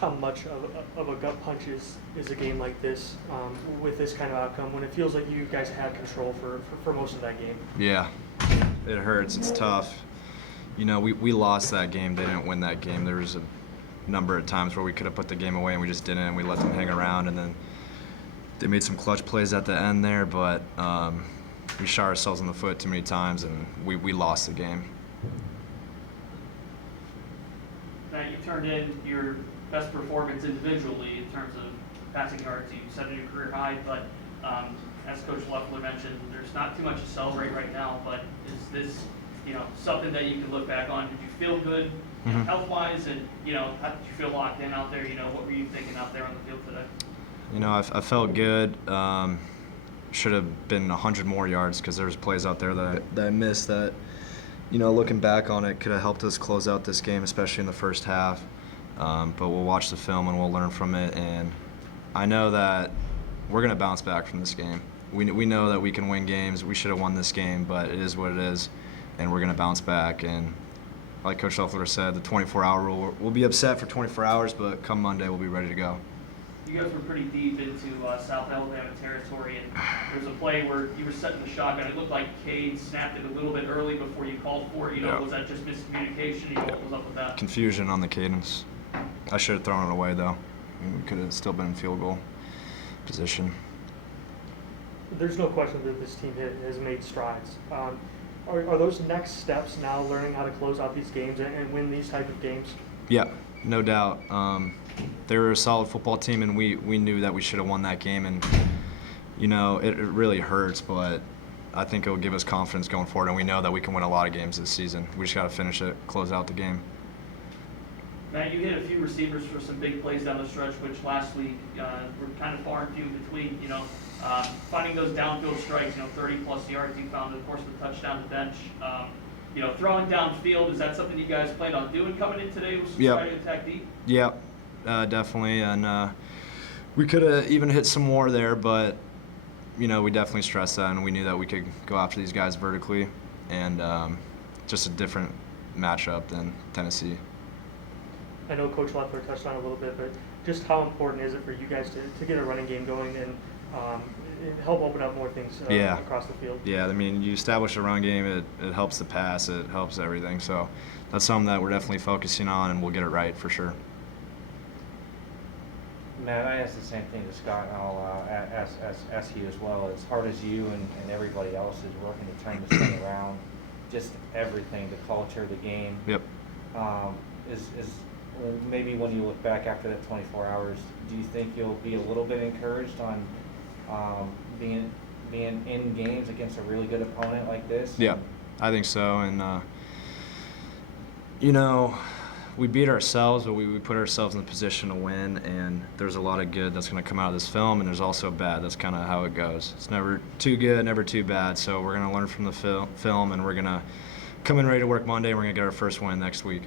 how much of a gut punch is a game like this with this kind of outcome when it feels like you guys had control for most of that game? Yeah, it hurts. It's tough. You know, we lost that game. They didn't win that game. There was a number of times where we could have put the game away and we just didn't, and we let them hang around, and then they made some clutch plays at the end there, but we shot ourselves in the foot too many times, and we lost the game. Now, you turned in your best performance individually in terms of passing yards. You set a new career high, but as Coach Leffler mentioned, there's not too much to celebrate right now, but is this something that you can look back on? Did you feel good health-wise, and how did you feel locked in out there? What were you thinking out there on the field today? I felt good. Should have been 100 more yards because there's plays out there that I missed that, looking back on it, could have helped us close out this game, especially in the first half. But we'll watch the film and we'll learn from it. And I know that we're going to bounce back from this game. We know that we can win games. We should have won this game, but it is what it is, and we're going to bounce back. And like Coach Leffler said, the 24-hour rule, we'll be upset for 24 hours, but come Monday, we'll be ready to go. You guys were pretty deep into South Alabama territory, and there was a play where you were setting the shotgun. It looked like Cade snapped it a little bit early before you called for it. Was that just miscommunication? What was up with that? Confusion on the cadence. I should have thrown it away, though. We could have still been in field goal position. There's no question that this team has made strides. Are those next steps now learning how to close out these games and win these type of games? Yeah, no doubt. They were a solid football team, and we knew that we should have won that game. And, it really hurts, but I think it will give us confidence going forward, and we know that we can win a lot of games this season. We just got to finish it, close out the game. Matt, you hit a few receivers for some big plays down the stretch, which last week were kind of far and few between. Finding those downfield strikes, 30-plus yards you found, of course, the touchdown to bench. Throwing downfield, is that something you guys planned on doing coming in today? Was trying to attack deep? Yeah, definitely. And we could have even hit some more there, but, we definitely stressed that, and we knew that we could go after these guys vertically, and just a different matchup than Tennessee. I know Coach Leffler touched on it a little bit, but just how important is it for you guys to get a running game going and help open up more things across the field? Yeah, you establish a run game, it helps the pass, it helps everything. So that's something that we're definitely focusing on, and we'll get it right for sure. Matt, I asked the same thing to Scott, and I'll ask you as well. As hard as you and everybody else is working to turn this thing around, just everything, the culture, the game. Yep. Maybe when you look back after that 24 hours, do you think you'll be a little bit encouraged on being in games against a really good opponent like this? Yeah, I think so. And, we beat ourselves, but we put ourselves in the position to win, and there's a lot of good that's going to come out of this film, and there's also bad. That's kind of how it goes. It's never too good, never too bad. So we're going to learn from the film, and we're going to come in ready to work Monday, and we're going to get our first win next week.